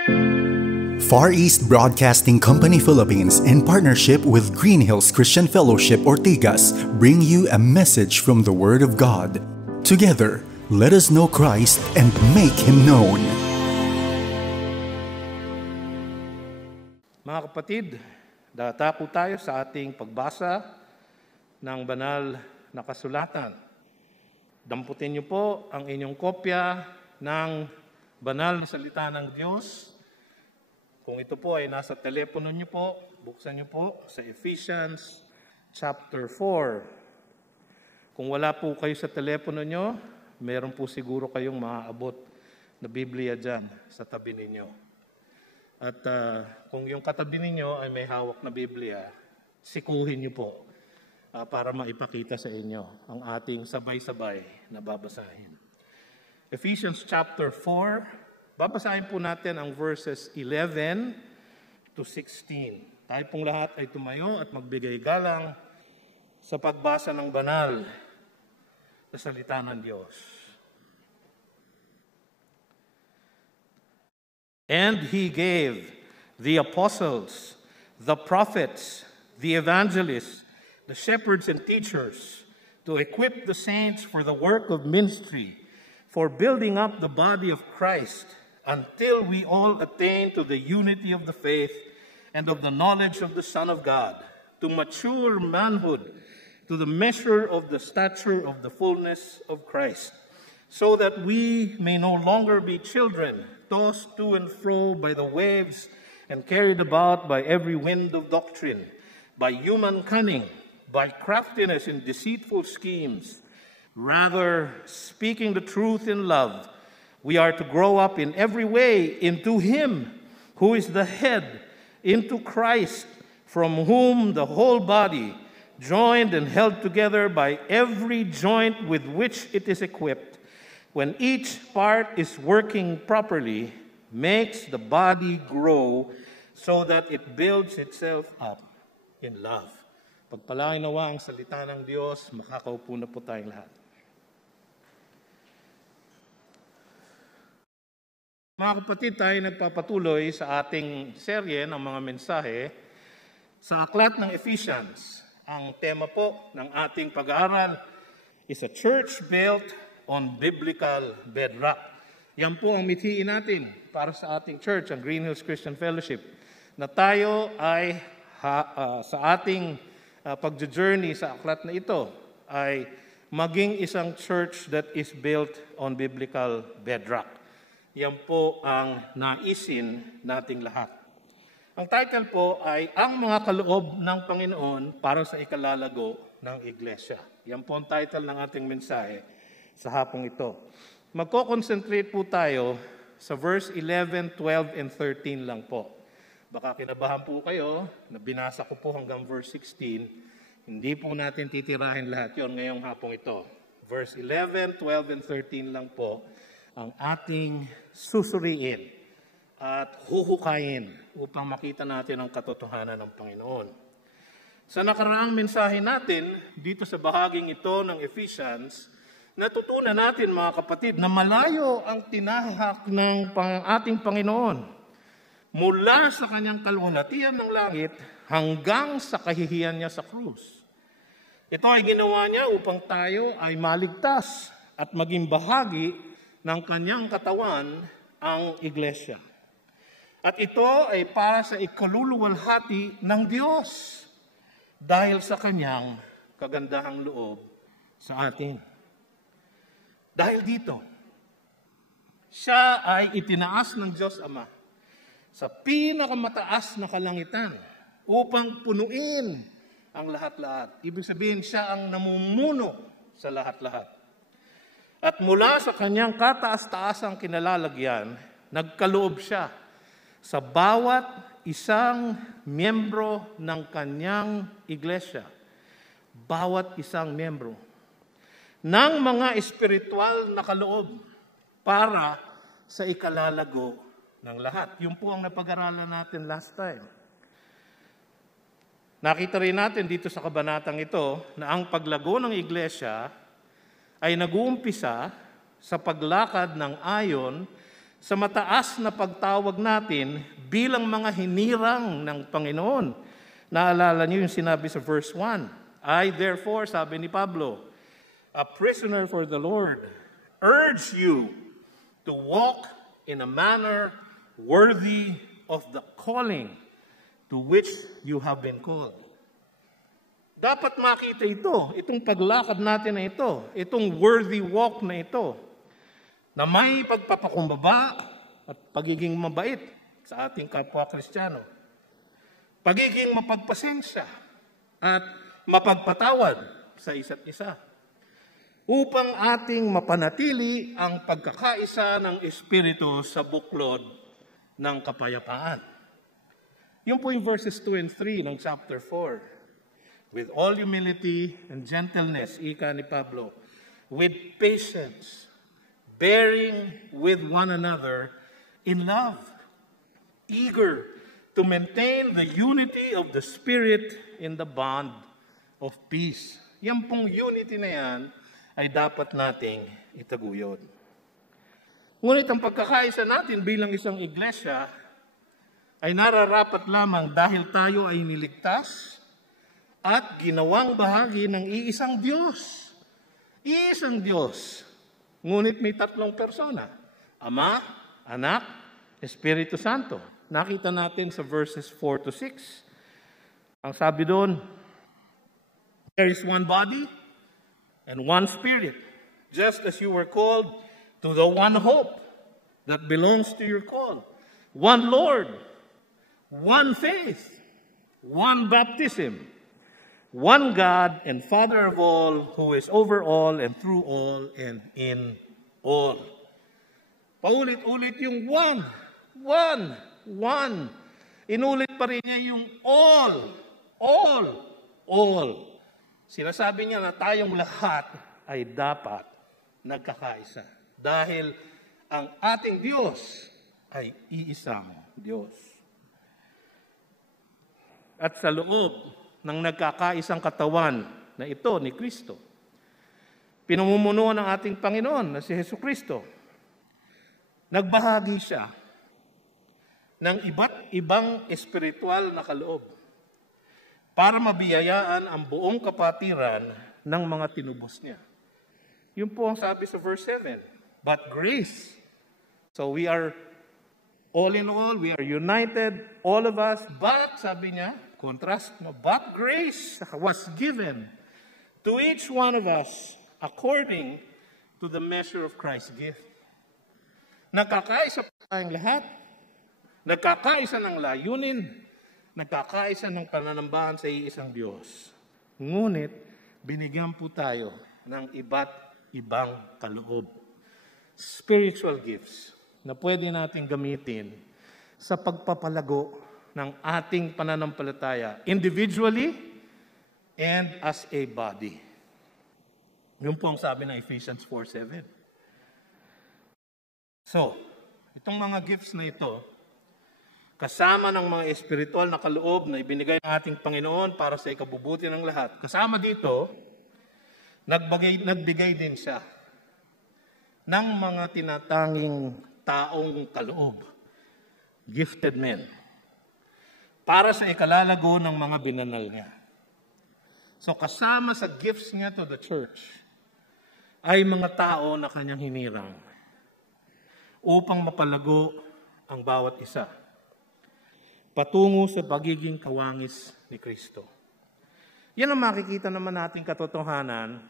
Far East Broadcasting Company Philippines, in partnership with Green Hills Christian Fellowship Ortigas, bring you a message from the Word of God. Together, let us know Christ and make Him known. Mga kapatid, datako tayo sa ating pagbasa ng banal na kasulatan. Damputin niyo po ang inyong kopya ng banal na salita ng Diyos. Kung ito po ay nasa telepono niyo po, buksan niyo po sa Ephesians chapter 4. Kung wala po kayo sa telepono niyo, meron po siguro kayong maaabot na Biblia dyan sa tabi ninyo. At kung yung katabi ninyo ay may hawak na Biblia, sikuhin niyo po para maipakita sa inyo ang ating sabay-sabay na babasahin. Ephesians chapter 4, babasahin po natin ang verses 11 to 16. Tayo pong lahat ay tumayo at magbigay galang sa pagbasa ng banal na salita ng Diyos. And He gave the apostles, the prophets, the evangelists, the shepherds and teachers to equip the saints for the work of ministry, for building up the body of Christ, until we all attain to the unity of the faith and of the knowledge of the Son of God, to mature manhood, to the measure of the stature of the fullness of Christ, so that we may no longer be children, tossed to and fro by the waves and carried about by every wind of doctrine, by human cunning, by craftiness in deceitful schemes. Rather, speaking the truth in love, we are to grow up in every way into Him who is the head, into Christ, from whom the whole body, joined and held together by every joint with which it is equipped, when each part is working properly, makes the body grow so that it builds itself up in love. Pagpalain nawa ang salita ng Diyos, makakaupo na po tayong lahat. Mga kapatid, tayo nagpapatuloy sa ating serye ng mga mensahe sa aklat ng Ephesians. Ang tema po ng ating pag-aaral is a church built on biblical bedrock. Yan po ang mithiin natin para sa ating church, ang Green Hills Christian Fellowship, na tayo ay sa ating pag-journey sa aklat na ito ay maging isang church that is built on biblical bedrock. Yan po ang naisin nating lahat. Ang title po ay Ang Mga Kaloob ng Panginoon para sa Ikalalago ng Iglesia. Yan po ang title ng ating mensahe sa hapong ito. Magko-concentrate po tayo sa verse 11, 12, and 13 lang po. Baka kinabahan po kayo na binasa ko po hanggang verse 16. Hindi po natin titirahin lahat yon ngayong hapong ito. Verse 11, 12, and 13 lang po ang ating susuriin at huhukayin upang makita natin ang katotohanan ng Panginoon. Sa nakaraang mensahe natin, dito sa bahaging ito ng Ephesians, natutunan natin mga kapatid na malayo ang tinahak ng ating Panginoon mula sa kanyang kalwalhatian ng langit hanggang sa kahihiyan niya sa krus. Ito ay ginawa niya upang tayo ay maligtas at maging bahagi ng kanyang katawan, ang iglesia. At ito ay para sa ikaluluwalhati ng Diyos dahil sa kanyang kagandahang loob sa atin. Dahil dito, siya ay itinaas ng Diyos Ama sa pinakamataas na kalangitan upang punuin ang lahat-lahat. Ibig sabihin, siya ang namumuno sa lahat-lahat. At mula sa kanyang kataas-taasang kinalalagyan, nagkaloob siya sa bawat isang miyembro ng kanyang iglesia. Bawat isang miyembro ng mga espiritual na kaloob para sa ikalalago ng lahat. Yun po ang napag-aralan natin last time. Nakita rin natin dito sa kabanatang ito na ang paglago ng iglesia ay nag-uumpisa sa paglakad ng ayon sa mataas na pagtawag natin bilang mga hinirang ng Panginoon. Naalala niyo yung sinabi sa verse 1. I therefore, sabi ni Pablo, a prisoner for the Lord, urge you to walk in a manner worthy of the calling to which you have been called. Dapat makita ito, itong paglakad natin na ito, itong worthy walk na ito, na may pagpapakumbaba at pagiging mabait sa ating kapwa Kristiyano. Pagiging mapagpasensya at mapagpatawad sa isa't isa. Upang ating mapanatili ang pagkakaisa ng Espiritu sa buklod ng kapayapaan. Yun po yung verses 2 and 3 ng chapter 4. With all humility and gentleness, ika ni Pablo, with patience, bearing with one another in love, eager to maintain the unity of the Spirit in the bond of peace. Yan pong unity na yan ay dapat nating itaguyod. Ngunit ang pagkakaisa natin bilang isang iglesia ay nararapat lamang dahil tayo ay niligtas at ginawang bahagi ng iisang Diyos. Iisang Diyos. Ngunit may tatlong persona. Ama, Anak, Espiritu Santo. Nakita natin sa verses 4 to 6. Ang sabi doon, there is one body and one Spirit, just as you were called to the one hope that belongs to your call. One Lord, one faith, one baptism, one God and Father of all, who is over all and through all and in all. Paulit-ulit yung one. Inulit pa rin niya yung all. Sinasabi niya na tayong lahat ay dapat nagkakaisa. Dahil ang ating Diyos ay iisang Diyos. At sa loob ng nagkakaisang katawan na ito ni Kristo, pinamumunuan ng ating Panginoon na si Jesucristo, nagbahagi siya ng iba't ibang espiritual na kaloob para mabiyayaan ang buong kapatiran ng mga tinubos niya. Yun po ang sabi sa verse 7. But grace. So we are all in all, we are united, all of us. But, sabi niya, contrast mo, but grace was given to each one of us according to the measure of Christ's gift. Nagkakaisa pa tayong lahat. Nagkakaisa ng layunin. Nagkakaisa ng pananambahan sa iisang Diyos. Ngunit, binigyan po tayo ng iba't ibang kaloob. Spiritual gifts na pwede natin gamitin sa pagpapalago ng ating pananampalataya individually and as a body. Yun po ang sabi ng Ephesians 4:7. So, itong mga gifts na ito, kasama ng mga espiritual na kaloob na ibinigay ng ating Panginoon para sa ikabubuti ng lahat. Kasama dito, nagbigay din siya ng mga tinatanging taong kaloob, gifted men, para sa ikalalago ng mga binanal niya. So kasama sa gifts niya to the church ay mga tao na kanyang hinirang upang mapalago ang bawat isa patungo sa pagiging kawangis ni Kristo. Yan ang makikita naman nating katotohanan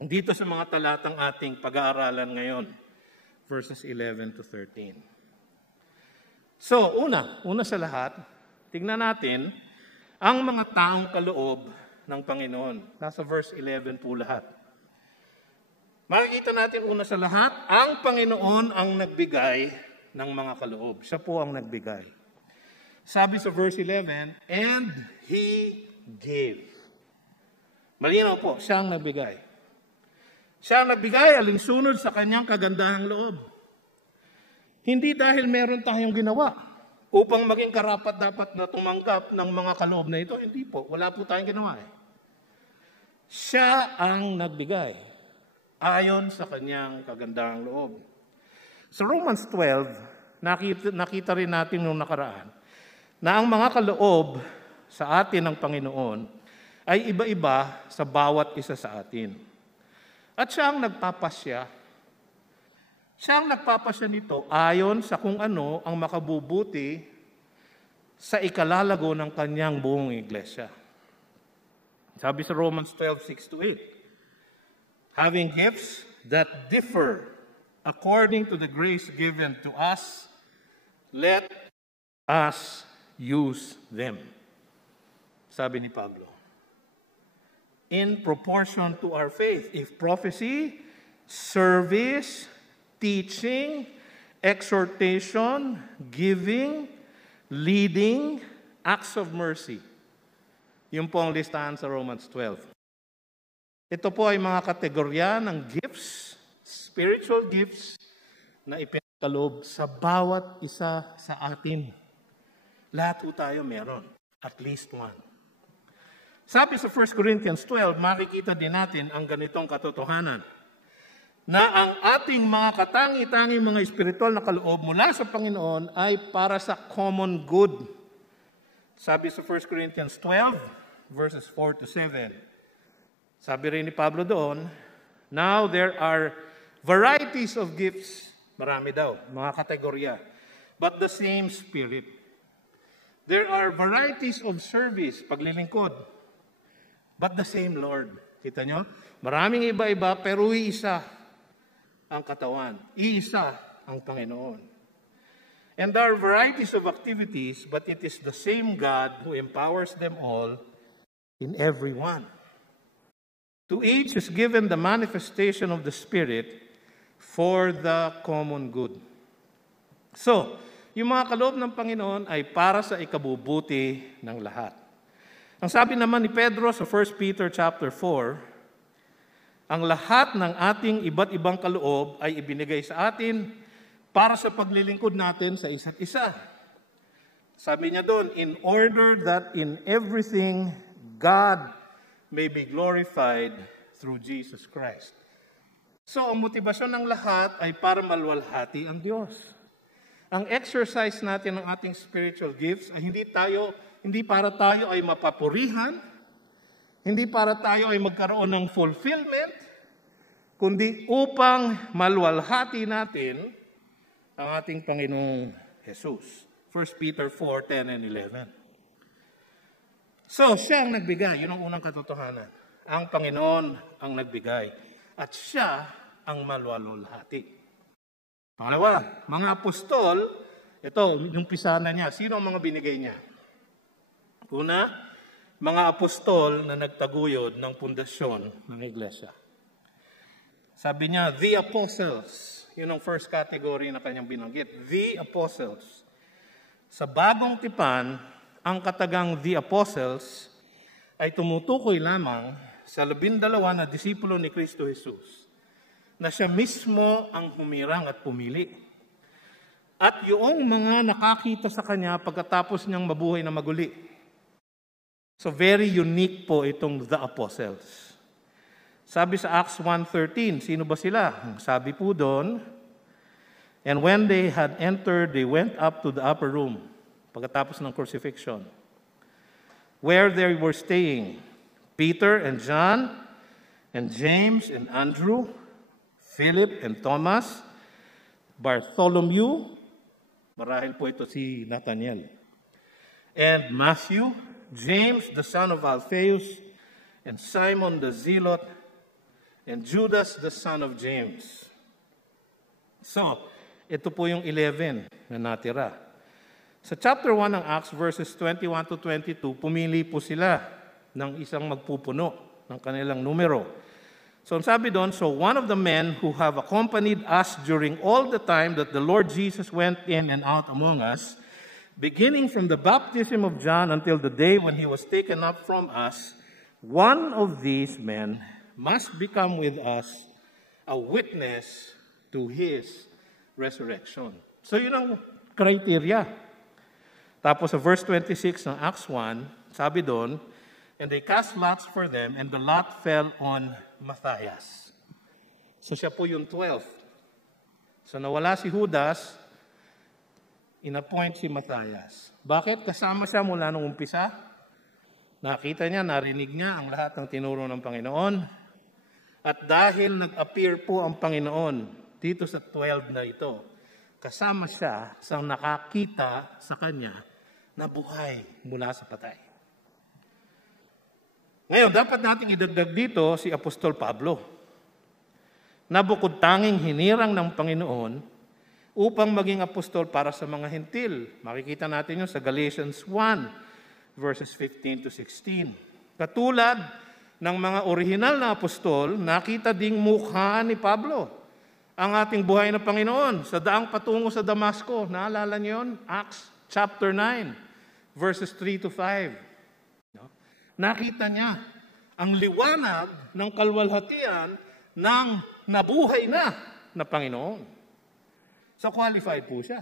dito sa mga talatang ating pag-aaralan ngayon, verses 11 to 13. So, una sa lahat, tignan natin ang mga taong kaloob ng Panginoon. Nasa verse 11 po lahat. Makikita natin una sa lahat, ang Panginoon ang nagbigay ng mga kaloob. Siya po ang nagbigay. Sabi sa verse 11, and He gave. Malinaw po, siya ang nagbigay. Siya ang nagbigay alinsunod sa kanyang kagandahang loob. Hindi dahil meron tayong ginawa upang maging karapat-dapat na tumanggap ng mga kaloob na ito. Hindi po, wala po tayong ginawa. Siya ang nagbigay ayon sa kanyang kagandahang loob. Sa Romans 12, nakita rin natin nung nakaraan, na ang mga kaloob sa atin ng Panginoon ay iba-iba sa bawat isa sa atin. At siya ang nagpapasya. Siya ang nagpapasya nito ayon sa kung ano ang makabubuti sa ikalalago ng kanyang buong iglesia. Sabi sa Romans 12:6-8, having gifts that differ according to the grace given to us, let us use them. Sabi ni Pablo, in proportion to our faith. If prophecy, service, teaching, exhortation, giving, leading, acts of mercy. Yun po ang listahan sa Romans 12. Ito po ay mga kategorya ng gifts, spiritual gifts, na ipinagkaloob sa bawat isa sa atin. Lahat po tayo meron, at least one. Sabi sa 1 Corinthians 12, makikita din natin ang ganitong katotohanan, na ang ating mga katangi-tangi mga espiritual na kaloob mula sa Panginoon ay para sa common good. Sabi sa 1 Corinthians 12, verses 4-7. Sabi rin ni Pablo doon, now there are varieties of gifts, marami daw, mga kategorya, but the same Spirit. There are varieties of service, paglilingkod, but the same Lord. Kita nyo? Maraming iba-iba, pero iisa ang katawan. Iisa ang Panginoon. And there are varieties of activities, but it is the same God who empowers them all in every one. To each is given the manifestation of the Spirit for the common good. So, yung mga kaloob ng Panginoon ay para sa ikabubuti ng lahat. Ang sabi naman ni Pedro sa 1 Peter chapter 4, ang lahat ng ating iba't ibang kaloob ay ibinigay sa atin para sa paglilingkod natin sa isa't isa. Sabi niya doon, in order that in everything God may be glorified through Jesus Christ. So, ang motibasyon ng lahat ay para maluwalhati ang Diyos. Ang exercise natin ng ating spiritual gifts ay hindi para tayo ay mapapurihan, hindi para tayo ay magkaroon ng fulfillment, kundi upang maluwalhati natin ang ating Panginoong Jesus. 1 Peter 4:10 and 11. So, siya ang nagbigay. Yun ang unang katotohanan. Ang Panginoon ang nagbigay. At siya ang maluwalhati. Pangalawa, mga apostol, ito, yung pisana niya. Sino ang mga binigay niya? Una, mga apostol na nagtaguyod ng pundasyon ng iglesia. Sabi niya, the apostles. Yun ang first category na kanyang binanggit. The apostles. Sa bagong tipan, ang katagang the apostles ay tumutukoy lamang sa 12 na disipulo ni Kristo Jesus na siya mismo ang humirang at pumili. At yung mga nakakita sa kanya pagkatapos niyang mabuhay na maguli. So very unique po itong the apostles. Sabi sa Acts 1:13, sino ba sila? Sabi po doon, and when they had entered, they went up to the upper room, pagkatapos ng crucifixion, where they were staying, Peter and John, and James and Andrew, Philip and Thomas, Bartholomew, marahil po ito si Nathaniel, and Matthew, James, the son of Alphaeus, and Simon the Zealot, and Judas, the son of James. So, ito po yung 11 na natira. Sa chapter 1 ng Acts, verses 21-22, pumili po sila ng isang magpupuno ng kanilang numero. So, sabi doon, so one of the men who have accompanied us during all the time that the Lord Jesus went in and out among us, beginning from the baptism of John until the day when he was taken up from us, one of these men must become with us a witness to his resurrection. So yun ang criteria. Tapos sa verse 26 ng Acts 1, sabi doon, and they cast lots for them, and the lot fell on Matthias. So siya po yung 12. So nawala si Judas, inappoint si Matthias. Bakit? Kasama siya mula nung umpisa. Nakita niya, narinig niya ang lahat ng tinuro ng Panginoon. At dahil nag-appear po ang Panginoon dito sa 12 na ito, kasama siya sa nakakita sa kanya na buhay mula sa patay. Ngayon, dapat nating idagdag dito si Apostol Pablo, na bukod tanging hinirang ng Panginoon upang maging apostol para sa mga hentil. Makikita natin yun sa Galatians 1, verses 15 to 16. Katulad ng mga orihinal na apostol, nakita ding mukha ni Pablo ang ating buhay na Panginoon sa daang patungo sa Damasco. Naalala niyo yun? Acts chapter 9, verses 3 to 5. No? Nakita niya ang liwanag ng kalwalhatian ng nabuhay na Panginoon. So qualified po siya.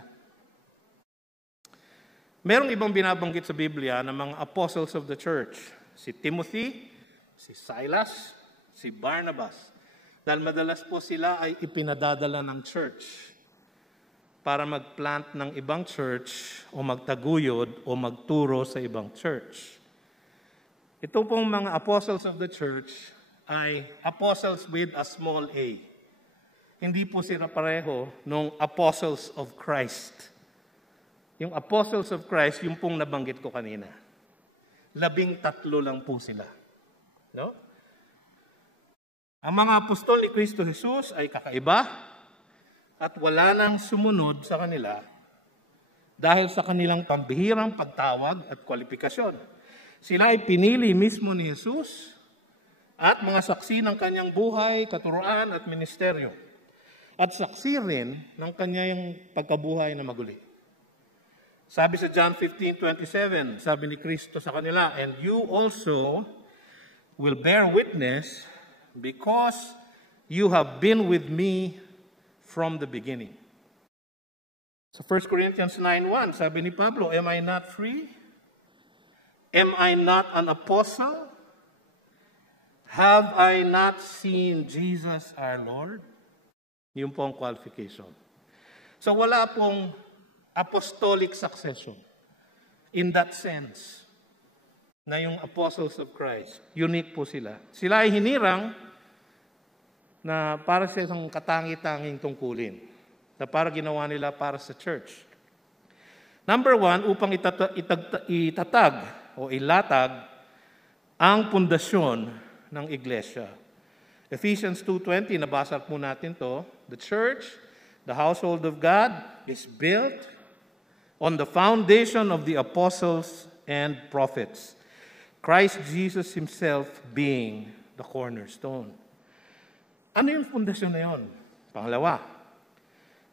Merong ibang binabanggit sa Biblia ng mga apostles of the church. Si Timothy, si Silas, si Barnabas. Dahil madalas po sila ay ipinadadala ng church para mag-plant ng ibang church o magtaguyod o magturo sa ibang church. Ito pong mga apostles of the church ay apostles with a small a. Hindi po sila pareho nung apostles of Christ. Yung apostles of Christ, yung pong nabanggit ko kanina. 13 lang po sila. No? Ang mga apostol ni Kristo Jesus ay kakaiba at wala nang sumunod sa kanila dahil sa kanilang pambihirang pagtawag at kwalifikasyon. Sila ay pinili mismo ni Jesus at mga saksi ng kanyang buhay, katuruan at ministeryo. At saksi rin ng kanyang pagkabuhay na maguli. Sabi sa John 15:27, sabi ni Kristo sa kanila, "And you also will bear witness because you have been with me from the beginning." Sa 1 Corinthians 9:1, sabi ni Pablo, "Am I not free? Am I not an apostle? Have I not seen Jesus our Lord?" Yung pong qualification. So wala pong apostolic succession in that sense na yung apostles of Christ. Unique po sila. Sila ay hinirang na para sa isang katangi-tanging tungkulin na para ginawa nila para sa church. Number 1, upang itatag o ilatag ang pundasyon ng iglesia. Ephesians 2:20, nabasa po natin to. The church, the household of God, is built on the foundation of the apostles and prophets, Christ Jesus Himself being the cornerstone. Ano yung pundasyon na yun? Pangalawa,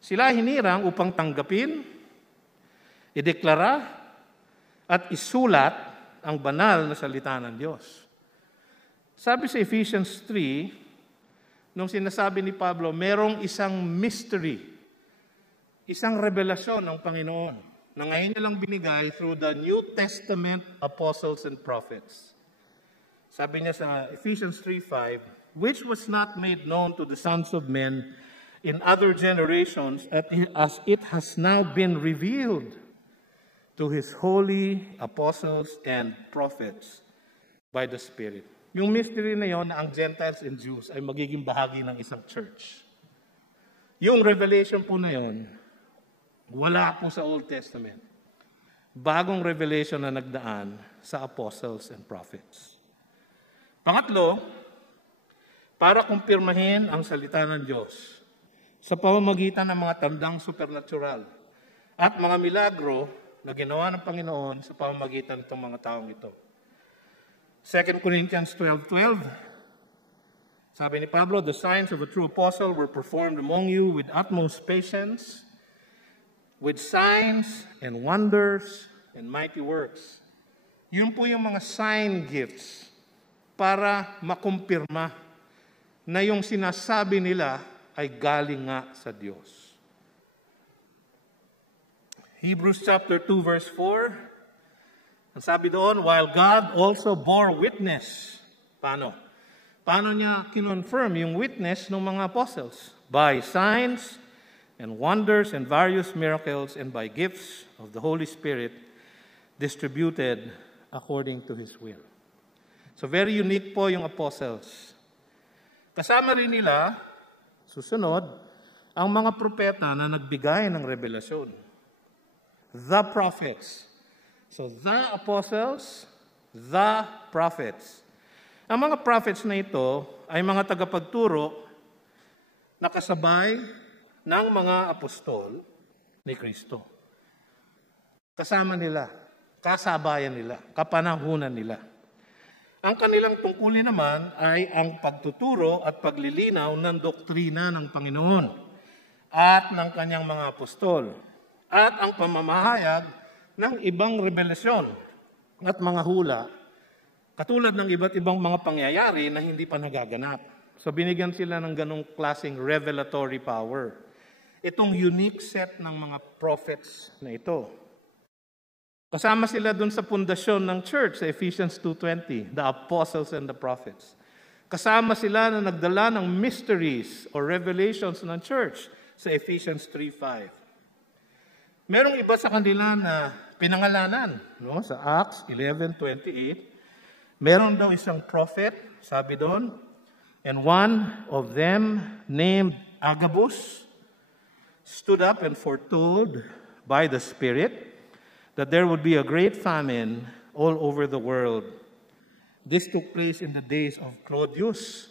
sila hinirang upang tanggapin, ideklara, at isulat ang banal na salita ng Diyos. Sabi sa Ephesians 3, nung sinasabi ni Pablo, merong isang mystery, isang revelasyon ng Panginoon na ngayon niya lang binigay through the New Testament apostles and prophets. Sabi niya sa Ephesians 3:5, "Which was not made known to the sons of men in other generations, as it has now been revealed to His holy apostles and prophets by the Spirit." Yung mystery na yon na ang Gentiles and Jews ay magiging bahagi ng isang church. Yung revelation po na yon, wala po sa Old Testament. Bagong revelation na nagdaan sa apostles and prophets. Pangatlo, para kumpirmahin ang salita ng Diyos sa pamamagitan ng mga tandang supernatural at mga milagro na ginawa ng Panginoon sa pamamagitan ng mga taong ito. 2 Corinthians 12:12, sabi ni Pablo, "The signs of a true apostle were performed among you with utmost patience, with signs and wonders and mighty works." Yun po yung mga sign gifts para makumpirma na yung sinasabi nila ay galing nga sa Diyos. Hebrews chapter 2 verse 4, ang sabi doon, "While God also bore witness." Paano? Paano niya kinonfirm yung witness ng mga apostles? "By signs and wonders and various miracles, and by gifts of the Holy Spirit distributed according to His will. So very unique po yung apostles. Kasama rin nila, susunod, ang mga propeta na nagbigay ng revelasyon. The prophets. So the apostles, the prophets. Ang mga prophets na ito ay mga tagapagturo na kasabay ng mga apostol ni Kristo. Kasama nila, kasabayan nila, kapanahunan nila. Ang kanilang tungkulin naman ay ang pagtuturo at paglilinaw ng doktrina ng Panginoon at ng kanyang mga apostol at ang pamamahayag ng ibang revelasyon at mga hula katulad ng iba't ibang mga pangyayari na hindi pa nagaganap. So binigyan sila ng ganong klaseng revelatory power. Itong unique set ng mga prophets na ito. Kasama sila dun sa pundasyon ng church sa Ephesians 2:20, the apostles and the prophets. Kasama sila na nagdala ng mysteries or revelations ng church sa Ephesians 3:5. Merong iba sa kanila na pinangalanan, no? Sa Acts 11:28. Meron daw isang prophet, sabi doon, and one of them named Agabus stood up and foretold by the Spirit that there would be a great famine all over the world. This took place in the days of Claudius.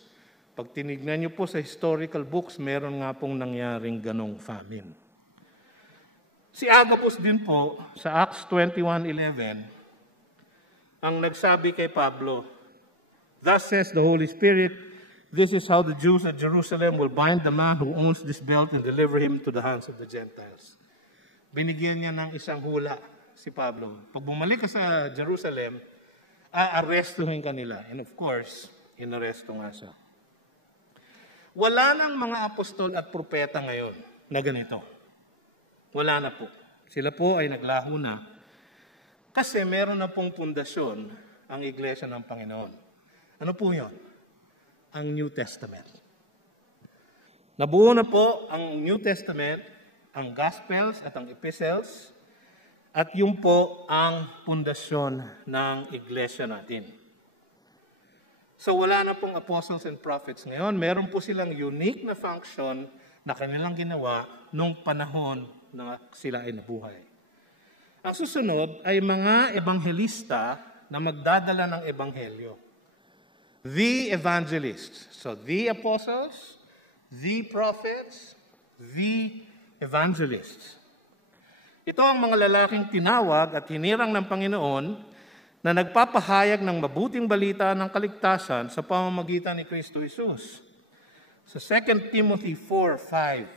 Pag tinignan niyo po sa historical books, meron nga pong nangyaring ganong famine. Si Agabus din po, sa Acts 21:11, ang nagsabi kay Pablo, "Thus says the Holy Spirit, this is how the Jews at Jerusalem will bind the man who owns this belt and deliver him to the hands of the Gentiles." Binigyan niya ng isang hula si Pablo. Pag bumalik ka sa Jerusalem, aarestuhin ka nila. And of course, inaresto nga siya. Wala nang mga apostol at propeta ngayon na ganito. Wala na po. Sila po ay naglaho na. Kasi meron na pong pundasyon ang Iglesia ng Panginoon. Ano po yun? Ang New Testament. Nabuo na po ang New Testament, ang Gospels at ang Epistles, at yun po ang pundasyon ng Iglesia natin. So wala na pong apostles and prophets ngayon. Meron po silang unique na function na kanilang ginawa nung panahon na sila ay nabuhay. Ang susunod ay mga ebanghelista na magdadala ng ebanghelyo. The evangelists. So the apostles, the prophets, the evangelists. Ito ang mga lalaking tinawag at hinirang ng Panginoon na nagpapahayag ng mabuting balita ng kaligtasan sa pamamagitan ni Kristo Jesus. Sa 2 Timothy 4:5,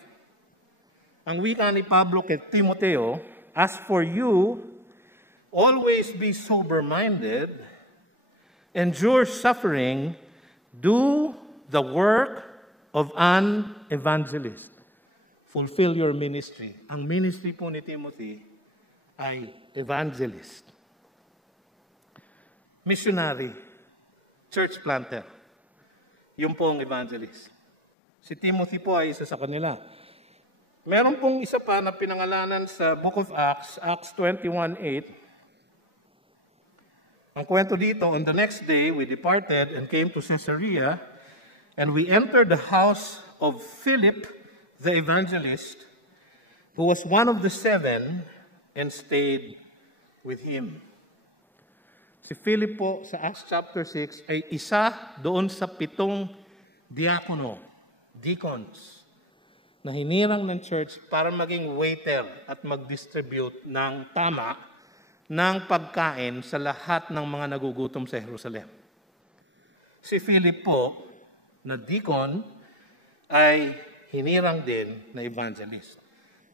ang wika ni Pablo kay Timoteo, "As for you, always be sober-minded, endure suffering, do the work of an evangelist." Fulfill your ministry. Ang ministry po ni Timothy ay evangelist. Missionary. Church planter. Yun po ang evangelist. Si Timothy po ay isa sa kanila. Meron pong isa pa na pinangalanan sa Book of Acts, Acts 21:8. Ang kwento dito, "On the next day, we departed and came to Caesarea, and we entered the house of Philip, the evangelist, who was one of the 7, and stayed with him." Si Philip po sa Acts chapter 6 ay isa doon sa 7 diakono, deacons, na hinirang ng church para maging waiter at mag-distribute ng tama ng pagkain sa lahat ng mga nagugutom sa Jerusalem. Si Philip po, na deacon, ay hinirang din na evangelist.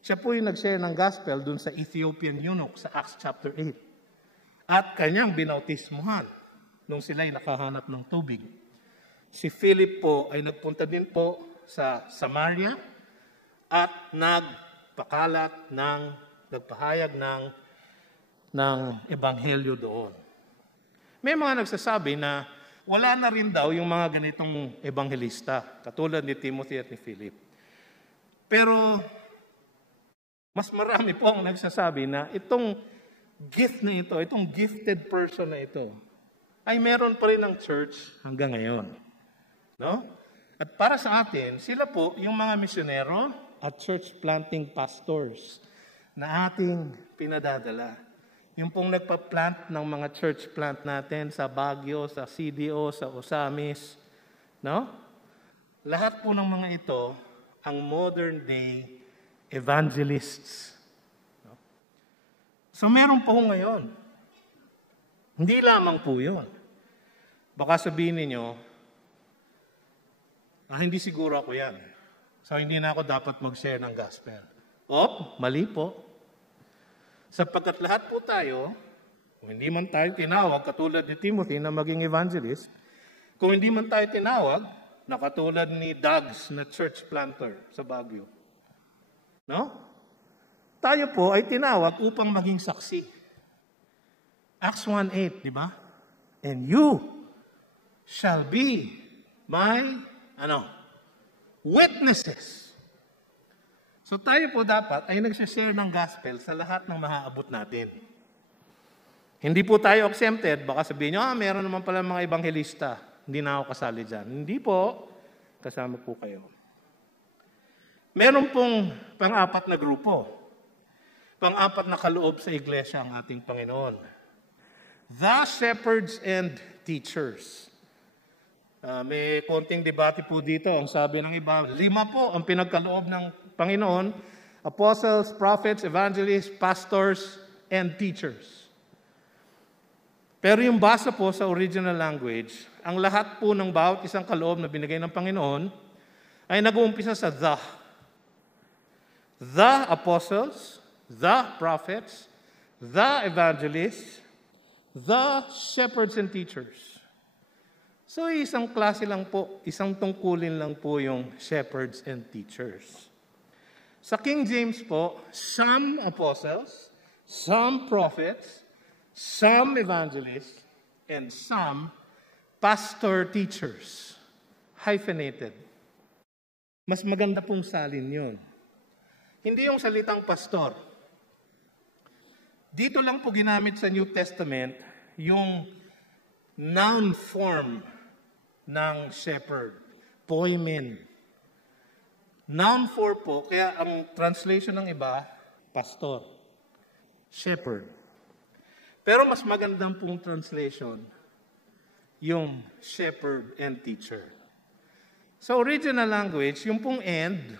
Siya po yung nag-share ng gospel dun sa Ethiopian eunuch sa Acts chapter 8. At kanyang binautismuhan nung sila'y nakahanap ng tubig. Si Philip po ay nagpunta din po sa Samaria at nagpahayag ng ebanghelyo doon. May mga nagsasabi na wala na rin daw yung mga ganitong ebanghelista, katulad ni Timothy at ni Philip. Pero Mas marami po ang nagsasabi na itong gift na ito, itong gifted person na ito, ay meron pa rin ng church hanggang ngayon. No? At para sa atin, sila po yung mga misyonero at church planting pastors na ating pinadadala. Yung pong nagpa-plant ng mga church plant natin sa Baguio, sa CDO, sa Osamis. No? Lahat po ng mga ito ang modern day evangelists. No? So meron po ngayon. Hindi lamang po yun. Baka sabihin ninyo, hindi siguro ako yan. So hindi na ako dapat mag-share ng gospel. Mali po. Sapagkat lahat po tayo, kung hindi man tayo tinawag, katulad ni Timothy na maging evangelist, kung hindi man tayo tinawag, na katulad ni Dags na church planter sa Baguio. No? Tayo po ay tinawag upang maging saksi. Acts 1:8, di ba? And you shall be my witnesses. So tayo po dapat ay nagsashare ng gospel sa lahat ng maaabot natin. Hindi po tayo exempted. Baka sabihin nyo, meron naman pala mga ebanghelista. Hindi na ako kasali dyan. Hindi po. Kasama po kayo. Meron pong pang-apat na grupo. Pang-apat na kaloob sa iglesia ang ating Panginoon. The shepherds and teachers. May konting debate po dito. Ang sabi ng iba, 5 po ang pinagkaloob ng Panginoon: apostles, prophets, evangelists, pastors, and teachers. Pero yung basa po sa original language, ang lahat po ng bawat isang kaloob na binigay ng Panginoon ay nag-uumpisa sa the. The apostles, the prophets, the evangelists, the shepherds and teachers. So isang klase lang po, isang tungkulin lang po yung shepherds and teachers. Sa King James po, some apostles, some prophets, some evangelists, and some pastor teachers. Hyphenated. Mas maganda pong salin yun. Hindi yung salitang pastor. Dito lang po ginamit sa New Testament yung noun form ng shepherd, poimen. Noun form po, kaya ang translation ng iba, pastor, shepherd. Pero mas magandang pong translation, yung shepherd and teacher. Sa original language, yung pong and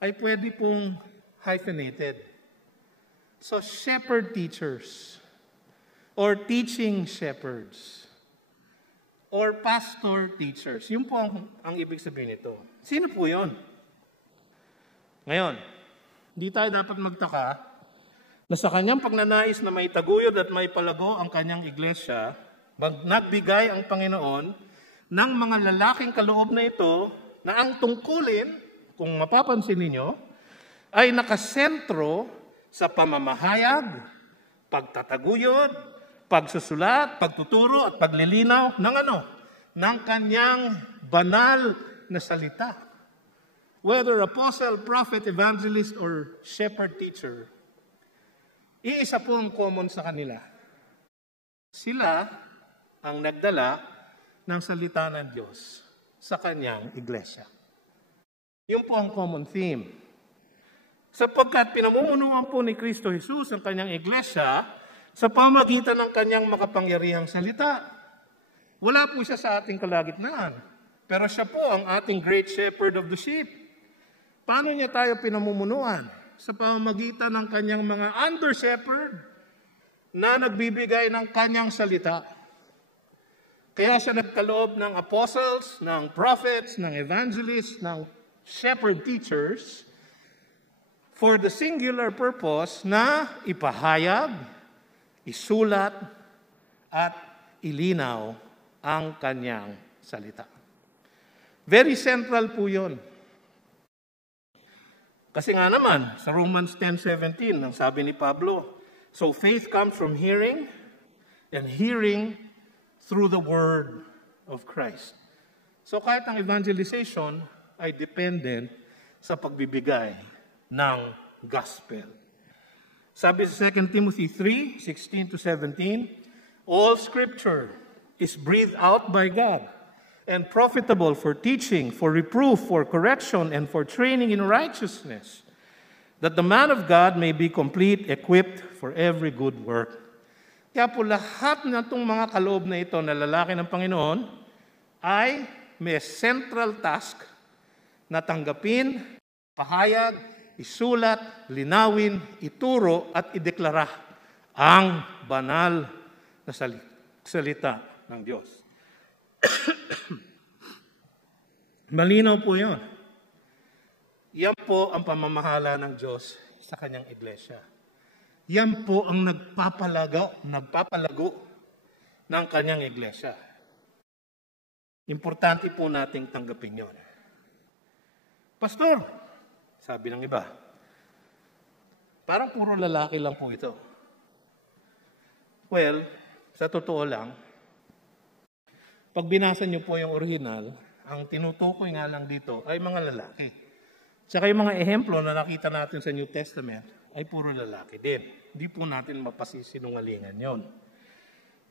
ay pwede pong hyphenated. So shepherd teachers, or teaching shepherds, or pastor teachers. Yun po ang ibig sabihin nito. Sino po yun? Ngayon, hindi tayo dapat magtaka na sa kanyang pagnanais na may taguyod at may palago ang kanyang iglesia, nagbigay ang Panginoon ng mga lalaking kaloob na ito na ang tungkulin, kung mapapansin ninyo, ay nakasentro sa pamamahayag, pagtataguyod, pagsusulat, pagtuturo at paglilinaw ng ng kanyang banal na salita. Whether apostle, prophet, evangelist, or shepherd teacher, iisa po ang common sa kanila. Sila ang nagdala ng salita ng Diyos sa kanyang iglesia. Yun po ang common theme. Sapagkat pinamumunuan po ni Kristo Jesus ang kanyang iglesia sa pamagitan ng kanyang makapangyarihang salita. Wala po siya sa ating kalagitnaan. Pero siya po ang ating great shepherd of the sheep. Paano niya tayo pinamumunuan? Sa pamamagitan ng kanyang mga under-shepherd na nagbibigay ng kanyang salita. Kaya siya nagkaloob ng apostles, ng prophets, ng evangelists, ng shepherd teachers for the singular purpose na ipahayag, isulat, at ilinaw ang kanyang salita. Very central po yun. Kasi nga naman, sa Romans 10:17, ang sabi ni Pablo, so faith comes from hearing, and hearing through the word of Christ. So kahit ang evangelization ay dependent sa pagbibigay ng gospel. Sabi sa 2 Timothy 3:16-17, all Scripture is breathed out by God and profitable for teaching, for reproof, for correction, and for training in righteousness, that the man of God may be complete, equipped for every good work. Kaya po lahat na itong mga kaloob na ito na lalaki ng Panginoon ay may central task na tanggapin, pahayag, isulat, linawin, ituro at ideklara ang banal na salita ng Diyos. Malinaw po yun. Yan po ang pamamahala ng Diyos sa kanyang iglesia. Yan po ang nagpapalago ng kanyang iglesia. Importante po nating tanggapin yun. Pastor, sabi ng iba, parang puro lalaki lang po ito. Well, sa totoo lang, pag binasa niyo po yung original, ang tinutukoy nga lang dito ay mga lalaki. Tsaka yung mga ehemplo na nakita natin sa New Testament ay puro lalaki din. Hindi po natin mapasisinungalingan yon.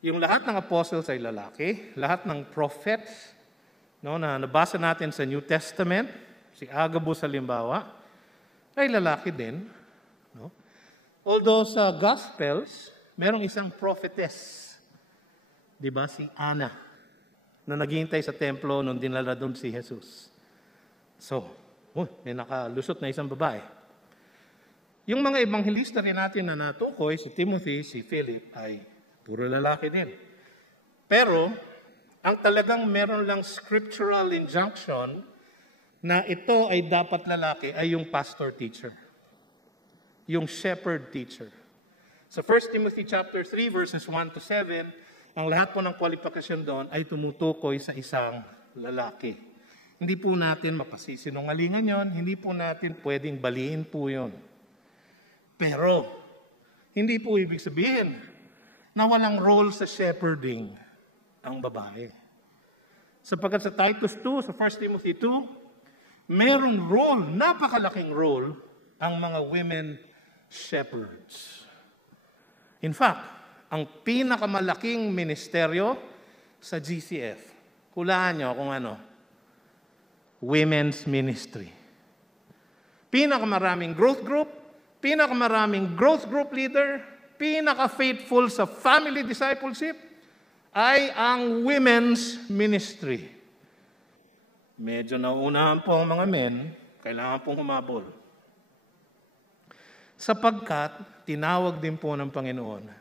Yung lahat ng apostles ay lalaki, lahat ng prophets na nabasa natin sa New Testament, si Agabus halimbawa, ay lalaki din. No? Although sa Gospels, merong isang prophetess, di ba, si Anna, na naghihintay sa templo nung dinala doon si Jesus. So, may nakalusot na isang babae. Yung mga ebanghelista rin natin na natukoy, si Timothy, si Philip, ay puro lalaki din. Pero, ang talagang meron lang scriptural injunction na ito ay dapat lalaki ay yung pastor-teacher. Yung shepherd-teacher. Sa 1 Timothy chapter 3, verses 1-7, ang lahat po ng kwalifikasyon doon ay tumutukoy sa isang lalaki. Hindi po natin mapasisinungalingan yon, hindi po natin pwedeng baliin po yon. Pero, hindi po ibig sabihin na walang role sa shepherding ang babae. Sapagkat sa Titus 2, sa 1 Timothy 2, merong role, napakalaking role, ang mga women shepherds. In fact, ang pinakamalaking ministeryo sa GCF, hulaan nyo kung ano, women's ministry. Pinakamaraming growth group leader, pinaka-faithful sa family discipleship, ay ang women's ministry. Medyo nauunahan po ang mga men, kailangan pong humabol. Sapagkat, tinawag din po ng Panginoon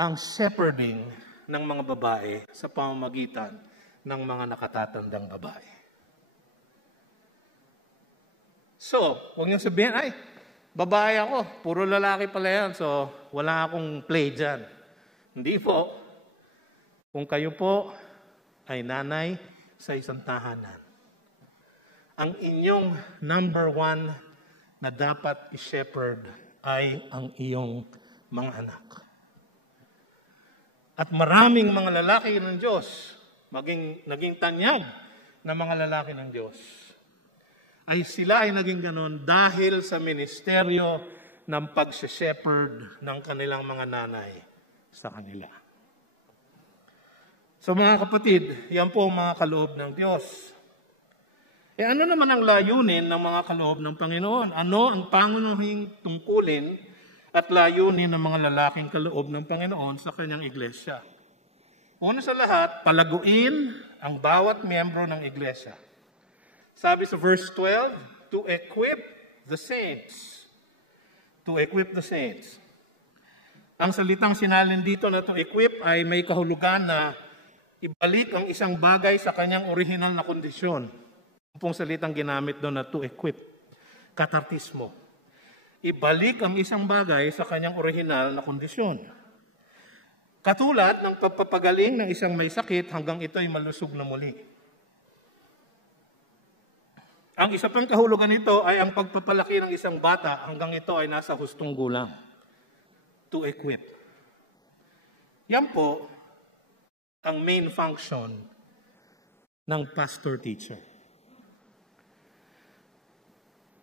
ang shepherding ng mga babae sa pamamagitan ng mga nakatatandang babae. So, huwag niyong sabihin, ay, babae ako, puro lalaki pala yan, so wala akong play dyan. Hindi po. Kung kayo po ay nanay sa isang tahanan, ang inyong number one na dapat i-shepherd ay ang iyong mga anak. At maraming mga lalaki ng Diyos, naging tanyag na mga lalaki ng Diyos, ay sila ay naging ganon dahil sa ministeryo ng pag-shepherd ng kanilang mga nanay sa kanila. So mga kapatid, yan po ang mga kaloob ng Diyos. Ano naman ang layunin ng mga kaloob ng Panginoon? Ano ang pangunahing tungkulin at layunin ng mga lalaking kaloob ng Panginoon sa kanyang iglesia? Una sa lahat, palaguin ang bawat miyembro ng iglesia. Sabi sa verse 12, to equip the saints. To equip the saints. Ang salitang sinalin dito na to equip ay may kahulugan na ibalik ang isang bagay sa kanyang original na kondisyon. Ang pong salitang ginamit doon na to equip. Katartismo. Ibalik ang isang bagay sa kanyang original na kondisyon. Katulad ng pagpapagaling ng isang may sakit hanggang ito ay malusog na muli. Ang isa pang kahulugan nito ay ang pagpapalaki ng isang bata hanggang ito ay nasa hustong gulang. To equip. Yan po ang main function ng pastor-teacher.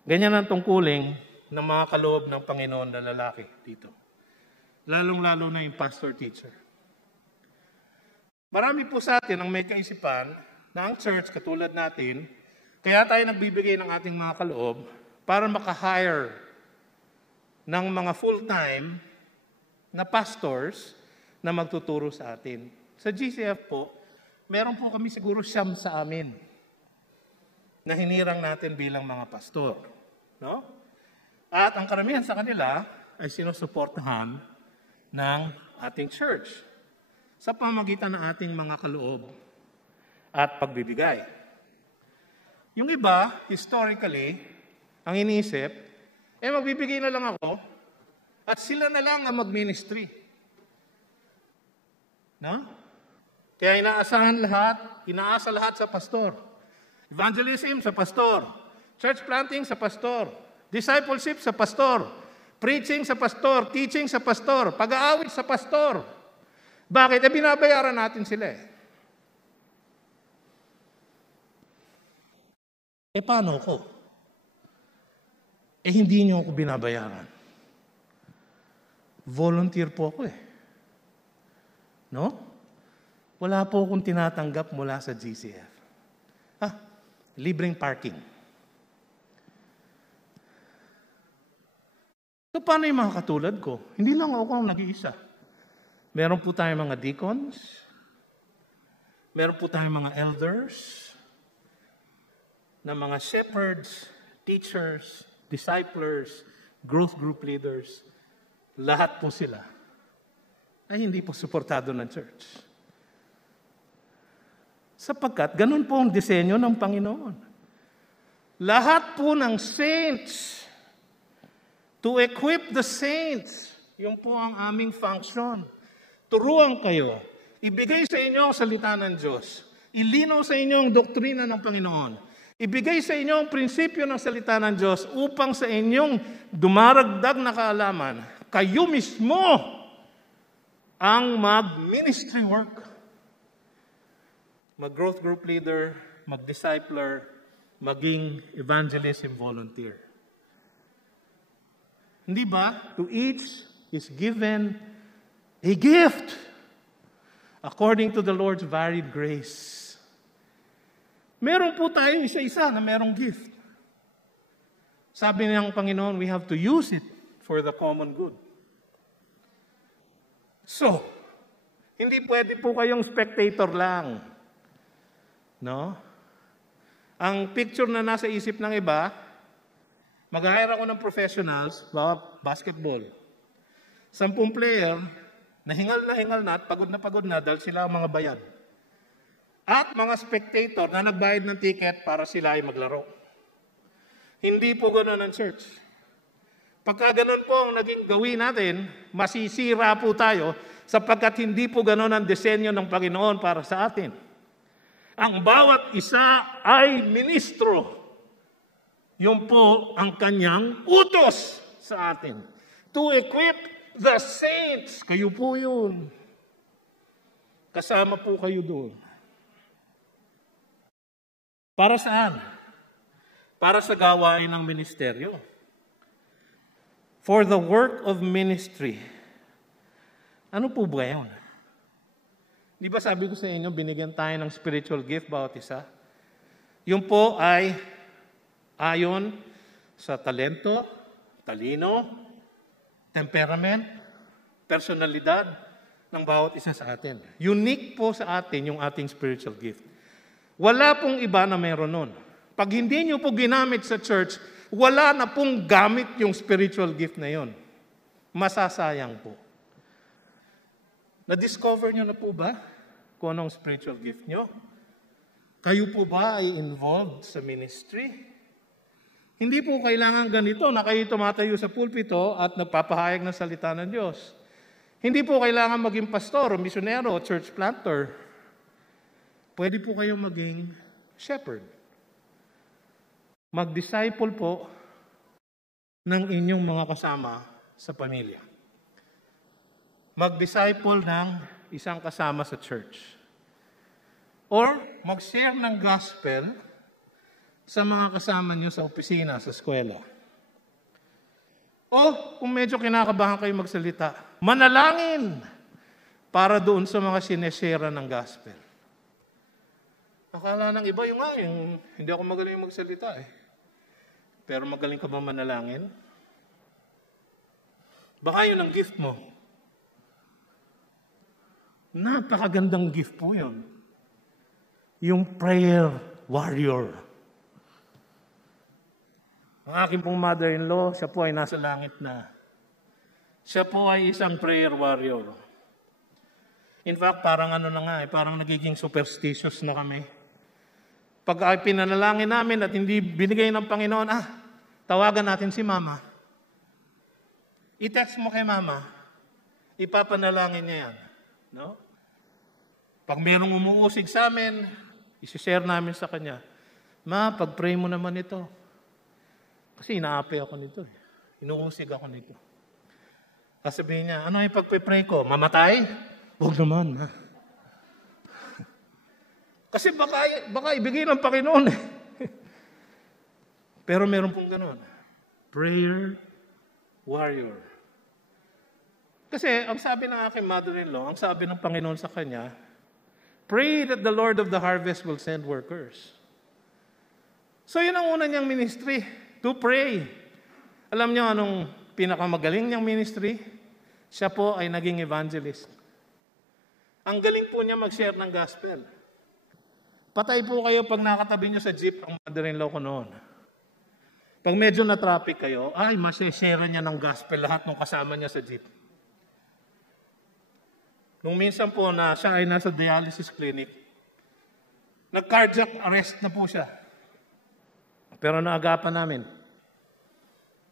Ganyan ang tungkuling ng mga kaloob ng Panginoon na lalaki dito. Lalong-lalo na yung pastor-teacher. Marami po sa atin ang may kaisipan na ang church, katulad natin, kaya tayo nagbibigay ng ating mga kaloob para maka-hire ng mga full-time na pastors na magtuturo sa atin. Sa GCF po, meron po kami siguro 9 sa amin na hinirang natin bilang mga pastor. No? At ang karamihan sa kanila ay sinusuportahan ng ating church sa pamagitan ng ating mga kaloob at pagbibigay. Yung iba, historically, ang iniisip, magbibigay na lang ako at sila na lang ang mag-ministry. No? Kaya inaasa lahat sa pastor. Evangelism sa pastor. Church planting sa pastor. Discipleship sa pastor. Preaching sa pastor. Teaching sa pastor. Pag-aawit sa pastor. Bakit? Binabayaran natin sila paano ko? Hindi niyo ako binabayaran. Volunteer po ako No? Wala po akong tinatanggap mula sa GCF. Libreng parking. So, paano yung mga katulad ko? Hindi lang ako ang nag-iisa. Meron po tayong mga deacons. Meron po tayong mga elders. Na mga shepherds, teachers, disciplers, growth group leaders. Lahat po sila ay hindi po suportado ng church. Sapagkat ganun po ang disenyo ng Panginoon. Lahat po ng saints, to equip the saints, yun po ang aming function. Turuan kayo, ibigay sa inyo ang salita ng Diyos, ilinaw sa inyo ang doktrina ng Panginoon, ibigay sa inyo ang prinsipyo ng salita ng Diyos upang sa inyong dumaragdag na kaalaman, kayo mismo ang mag-ministry work. Mag-growth group leader, mag-discipler, maging evangelism volunteer. Hindi ba? To each is given a gift according to the Lord's varied grace. Meron po tayo isa-isa na merong gift. Sabi ng Panginoon, we have to use it for the common good. So, hindi pwede po kayong spectator lang. No? Ang picture na nasa isip ng iba, mag-hire ako ng professionals, basketball. 10 player, nahingal na at pagod na dahil sila ang mga bayad. At mga spectator na nagbayad ng ticket para sila ay maglaro. Hindi po ganoon ang church. Pagka ganoon po ang naging gawin natin, masisira po tayo sapagkat hindi po ganoon ang disenyo ng Panginoon para sa atin. Ang bawat isa ay ministro. Yun po ang kanyang utos sa atin. To equip the saints. Kayo po yun. Kasama po kayo doon. Para saan? Para sa gawain ng ministeryo. For the work of ministry. Ano po ba yun? Di ba sabi ko sa inyo, binigyan tayo ng spiritual gift bawat isa? Yun po ay ayon sa talento, talino, temperament, personalidad ng bawat isa sa atin. Unique po sa atin yung ating spiritual gift. Wala pong iba na meron nun. Pag hindi nyo po ginamit sa church, wala na pong gamit yung spiritual gift na yon. Masasayang po. Na-discover nyo na po ba kung anong spiritual gift nyo? Kayo po ba ay involved sa ministry? Hindi po kailangan ganito na kayo tumatayo sa pulpito at nagpapahayag ng salita ng Diyos. Hindi po kailangan maging pastor o misyonero o church planter. Pwede po kayong maging shepherd. Mag-disciple po ng inyong mga kasama sa pamilya. Mag-disciple ng isang kasama sa church. Or mag-share ng gospel sa mga kasama nyo sa opisina, sa eskwela. O kung medyo kinakabahan kayo magsalita, manalangin para doon sa mga sineshare ng gospel. Akala ng iba yung hindi ako magaling magsalita eh. Pero magaling ka ba manalangin? Baka yun ang gift mo. Napakagandang gift po yun. Yung prayer warrior. Ang aking pong mother-in-law, siya po ay nasa langit na. Siya po ay isang prayer warrior. In fact, parang parang nagiging superstitious na kami. Pag pinanalangin namin at hindi binigay ng Panginoon, tawagan natin si Mama. I-text mo kay Mama, ipapanalangin niya yan. No? Pag mayroong umuusig sa amin, isi-share namin sa kanya, Ma, pag-pray mo naman ito. Kasi inaapi ako nito. Inuusig ako nito. Sasabihin niya, ano yung pag-pray ko? Mamatay? Huwag naman, ha? Kasi baka ibigay ng Panginoon. Pero meron pong ganun. Prayer warrior. Kasi ang sabi ng aking mother-in-law, ang sabi ng Panginoon sa kanya, pray that the Lord of the harvest will send workers. So yun ang una niyang ministry, to pray. Alam niyo anong pinakamagaling niyang ministry? Siya po ay naging evangelist. Ang galing po niya mag-share ng gospel. Patay po kayo pag nakatabi niyo sa jeep ang mother-in-law ko noon. Pag medyo na-traffic kayo, masishare niya ng gospel lahat ng kasama niya sa jeep. Nung minsan po na siya ay nasa dialysis clinic, nag-cardiac arrest na po siya. Pero naagapan namin.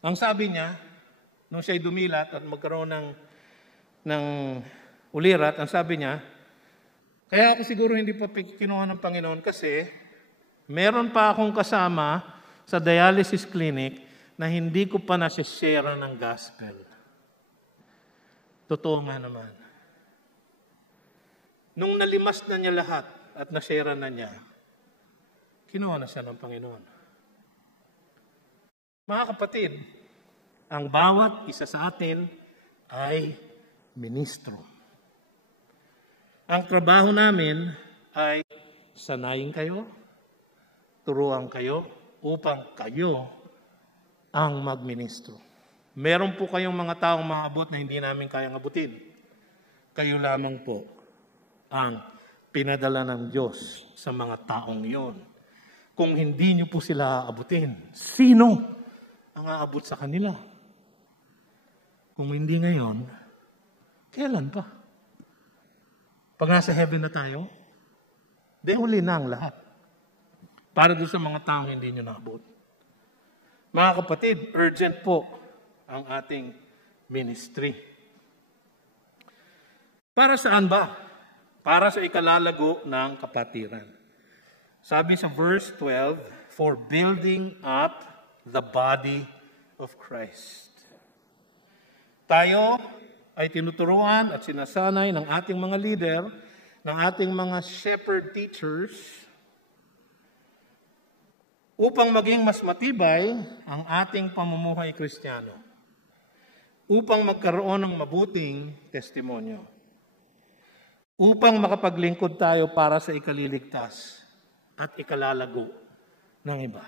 Ang sabi niya, nung siya'y dumilat at magkaroon ng ulirat, ang sabi niya, kaya ako siguro hindi pa kinuha ng Panginoon kasi meron pa akong kasama sa dialysis clinic na hindi ko pa nasishare ng gospel. Totoo nga naman. Nung nalimas na niya lahat at nashare na niya, kinuha na siya ng Panginoon. Mga kapatid, ang bawat isa sa atin ay ministro. Ang trabaho namin ay sanayin kayo, turuan kayo, upang kayo ang magministro. Meron po kayong mga taong maabot na hindi namin kayang abutin. Kayo lamang po ang pinadala ng Diyos sa mga taong iyon. Kung hindi niyo po sila aabutin, sino ang aabot sa kanila? Kung hindi ngayon, kailan pa? Pag nasa heaven na tayo, huli na ang lahat. Para doon sa mga taong hindi nyo naabot. Mga kapatid, urgent po ang ating ministry. Para saan ba? Para sa ikalalago ng kapatiran. Sabi sa verse 12, for building up the body of Christ. Tayo ay tinuturuan at sinasanay ng ating mga leader, ng ating mga shepherd teachers, upang maging mas matibay ang ating pamumuhay Kristiyano, upang magkaroon ng mabuting testimonyo, upang makapaglingkod tayo para sa ikaliligtas at ikalalago ng iba.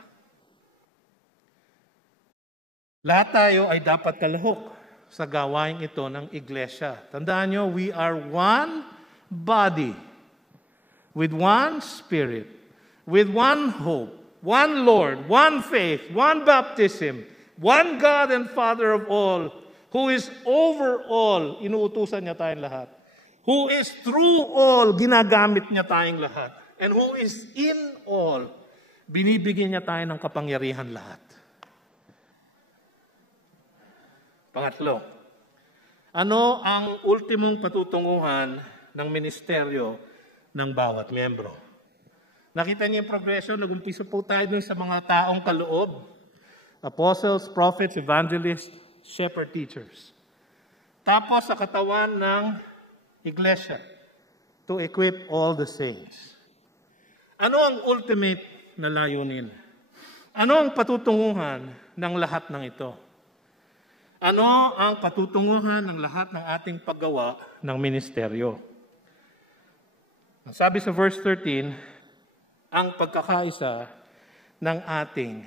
Lahat tayo ay dapat kalahok sa gawain ito ng iglesia. Tandaan nyo, we are one body, with one spirit, with one hope, one Lord, one faith, one baptism, one God and Father of all, who is over all, inuutusan niya tayong lahat. Who is through all, ginagamit niya tayong lahat. And who is in all, binibigyan niya tayo ng kapangyarihan lahat. Pangatlo, ano ang ultimong patutunguhan ng ministeryo ng bawat miyembro? Nakita niyo yung progression, nag-umpisa po tayo dun sa mga taong kaloob. Apostles, prophets, evangelists, shepherd teachers. Tapos sa katawan ng iglesia, to equip all the saints. Ano ang ultimate na layunin? Ano ang patutunguhan ng lahat ng ito? Ano ang patutunguhan ng lahat ng ating paggawa ng ministeryo? Ang sabi sa verse 13, ang pagkakaisa ng ating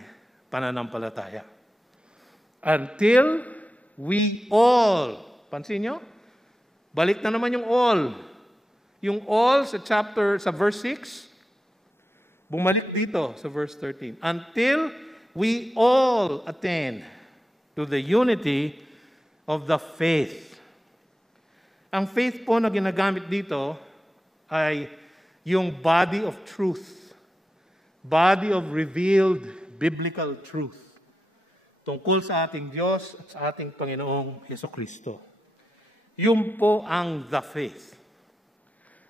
pananampalataya. Until we all, pansin nyo? Balik na naman yung all. Yung all sa verse 6, bumalik dito sa verse 13. Until we all attain to the unity of the faith. Ang faith po na ginagamit dito ay yung body of truth. Body of revealed biblical truth. Tungkol sa ating Diyos at sa ating Panginoong Hesukristo. Yun po ang the faith.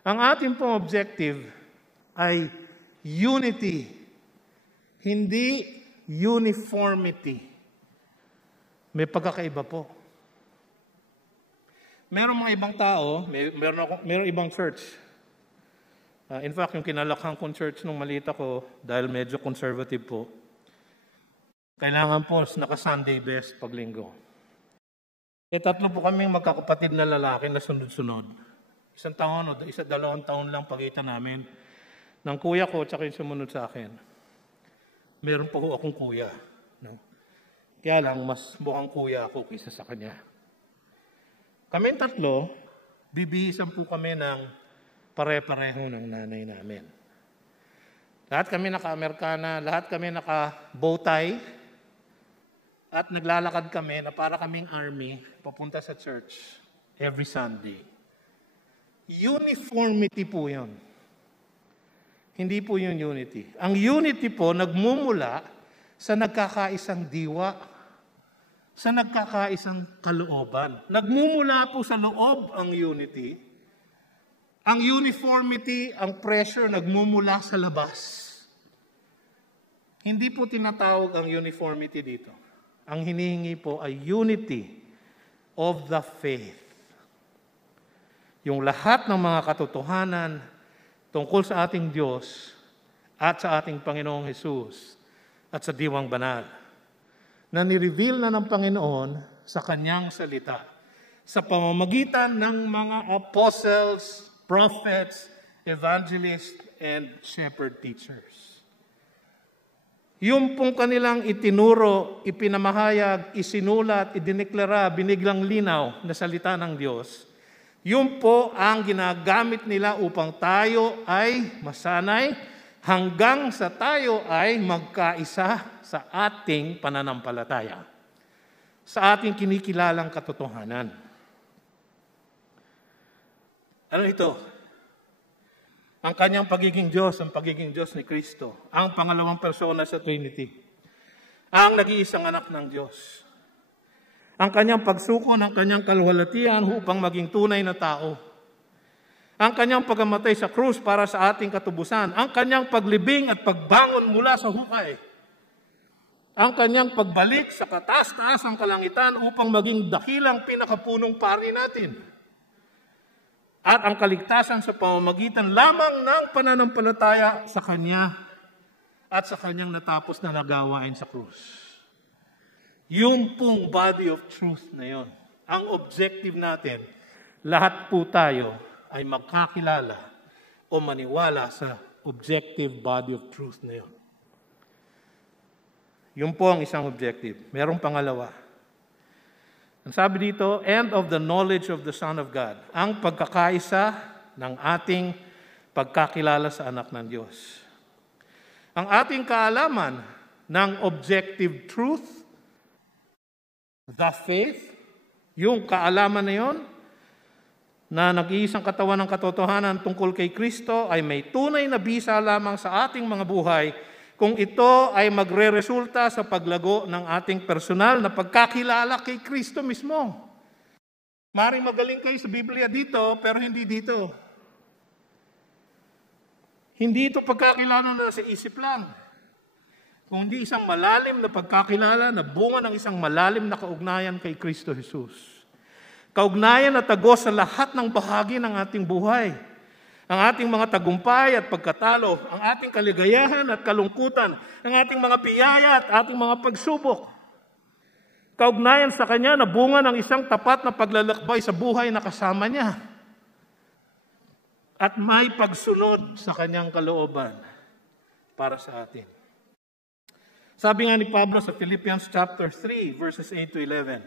Ang ating pong objective ay unity, hindi uniformity. May pagkakaiba po. Meron mga ibang tao, meron ibang church. In fact, yung kinalakhang kong church nung maliit ako, dahil medyo conservative po, kailangan po naka-Sunday best pag linggo. Tatlo po kaming magkakapatid na lalaki na sunod-sunod. 1 taon o 2 taon lang pagitan namin ng kuya ko at yung sumunod sa akin. Meron pa ho akong kuya. No? Kaya lang, mas mukhang kuya ako kaysa sa kanya. Kami tatlo, bibihisan po kami ng pare-pareho ng nanay namin. Lahat kami naka-Amerikana, lahat kami naka-bow tie, at naglalakad kami na para kaming army papunta sa church every Sunday. Uniformity po yun. Hindi po yun unity. Ang unity po nagmumula sa nagkakaisang diwa, sa nagkakaisang kalooban. Nagmumula po sa loob ang unity. Ang uniformity, ang pressure, nagmumula sa labas. Hindi po tinatawag ang uniformity dito. Ang hinihingi po ay unity of the faith. Yung lahat ng mga katotohanan tungkol sa ating Diyos at sa ating Panginoong Hesus at sa Diwang Banal na nireveal na ng Panginoon sa Kanyang salita sa pamamagitan ng mga apostles, prophets, evangelists, and shepherd teachers. Yung pong kanilang itinuro, ipinamahayag, isinulat, idineklara, biniglang linaw na salita ng Diyos, yun po ang ginagamit nila upang tayo ay masanay hanggang sa tayo ay magkaisa sa ating pananampalataya, sa ating kinikilalang katotohanan. Ano ito? Ang kanyang pagiging Diyos, ang pagiging Diyos ni Kristo, ang pangalawang persona sa Trinity, ang nag-iisang anak ng Diyos, ang kanyang pagsuko ng kanyang kaluwalhatian upang maging tunay na tao, ang kanyang pagkamatay sa krus para sa ating katubusan, ang kanyang paglibing at pagbangon mula sa hukay, ang kanyang pagbalik sa kataas-taas ng kalangitan upang maging dakilang pinakapunong pari natin, at ang kaligtasan sa pamamagitan lamang ng pananampalataya sa Kanya at sa Kanyang natapos na nagawain sa krus. Yung pong body of truth na yon, ang objective natin, lahat po tayo ay magkakilala o maniwala sa objective body of truth na yon. Yun po ang isang objective. Merong pangalawa. Ang sabi dito, end of the knowledge of the Son of God. Ang pagkakaisa ng ating pagkakilala sa anak ng Diyos. Ang ating kaalaman ng objective truth, the faith, yung kaalaman na yon, na nag-iisang katawan ng katotohanan tungkol kay Kristo ay may tunay na bisa lamang sa ating mga buhay kung ito ay magre-resulta sa paglago ng ating personal na pagkakilala kay Kristo mismo. Maring magaling kayo sa Biblia dito, pero hindi dito. Hindi ito pagkakilala na sa isip lang. Kundi isang malalim na pagkakilala na bunga ng isang malalim na kaugnayan kay Kristo Jesus. Kaugnayan na tagos sa lahat ng bahagi ng ating buhay. ang ating mga tagumpay at pagkatalo, ang ating kaligayahan at kalungkutan, ang ating mga biyaya at ating mga pagsubok. Kaugnayan sa Kanya na bunga ng isang tapat na paglalakbay sa buhay na kasama Niya. At may pagsunod sa Kanyang kalooban para sa atin. Sabi nga ni Pablo sa Philippians chapter 3, verses 8 to 11,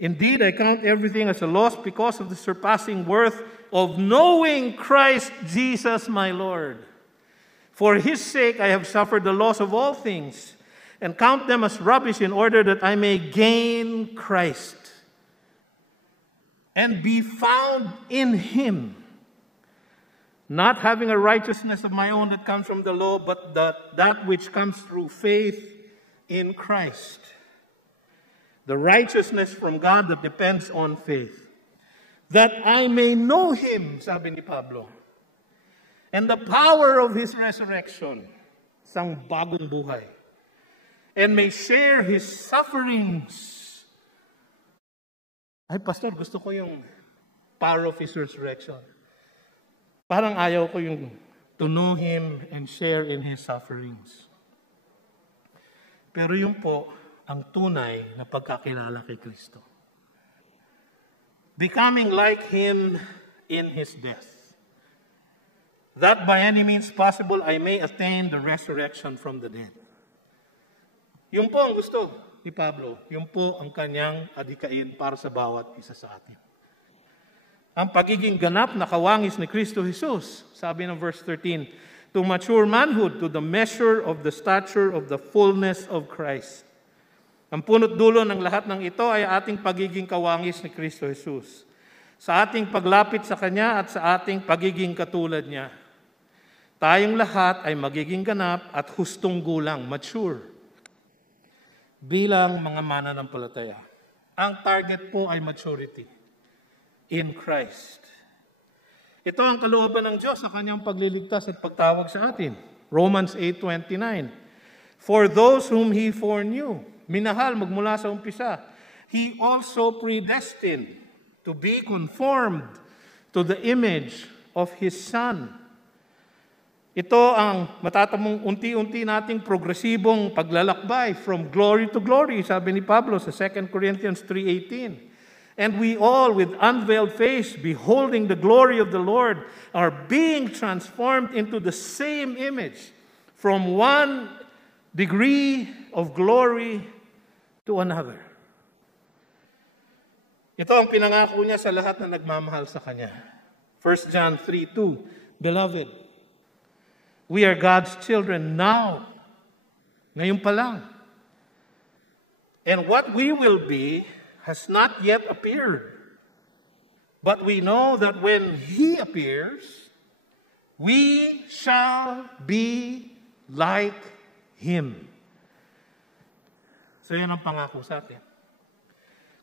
Indeed, I count everything as a loss because of the surpassing worth of knowing Christ Jesus my Lord. For His sake I have suffered the loss of all things, and count them as rubbish in order that I may gain Christ and be found in Him, not having a righteousness of my own that comes from the law, but that which comes through faith in Christ. The righteousness from God that depends on faith. That I may know Him, sabi ni Pablo, and the power of His resurrection, isang bagong buhay, and may share His sufferings. Ay, Pastor, gusto ko yung power of His resurrection. Parang ayaw ko yung to know Him and share in His sufferings. Pero yung po, ang tunay na pagkakilala kay Kristo. Becoming like Him in His death. That by any means possible, I may attain the resurrection from the dead. Yung po ang gusto ni Pablo. Yung po ang kanyang adhikain para sa bawat isa sa atin. Ang pagiging ganap na kawangis ni Kristo Jesus, sabi ng verse 13, to mature manhood, to the measure of the stature of the fullness of Christ. Ang punot dulo ng lahat ng ito ay ating pagiging kawangis ni Kristo Jesus. Sa ating paglapit sa Kanya at sa ating pagiging katulad Niya. Tayong lahat ay magiging ganap at hustong gulang, mature, bilang mga mananampalataya. Ang target po ay maturity in Christ. Ito ang kalooban ng Diyos sa Kanyang pagliligtas at pagtawag sa atin. Romans 8:29. For those whom He foreknew, minahal magmula sa umpisa, He also predestined to be conformed to the image of His Son. Ito ang matatamong unti-unti nating progresibong paglalakbay from glory to glory, sabi ni Pablo sa 2 Corinthians 3:18. And we all, with unveiled face, beholding the glory of the Lord, are being transformed into the same image, from one degree of glory to another. Ito ang pinangako niya sa lahat na nagmamahal sa Kanya. 1 John 3:2, Beloved, we are God's children now. Ngayon pa lang. And what we will be has not yet appeared. But we know that when He appears, we shall be like Him. So yan ang pangako sa atin.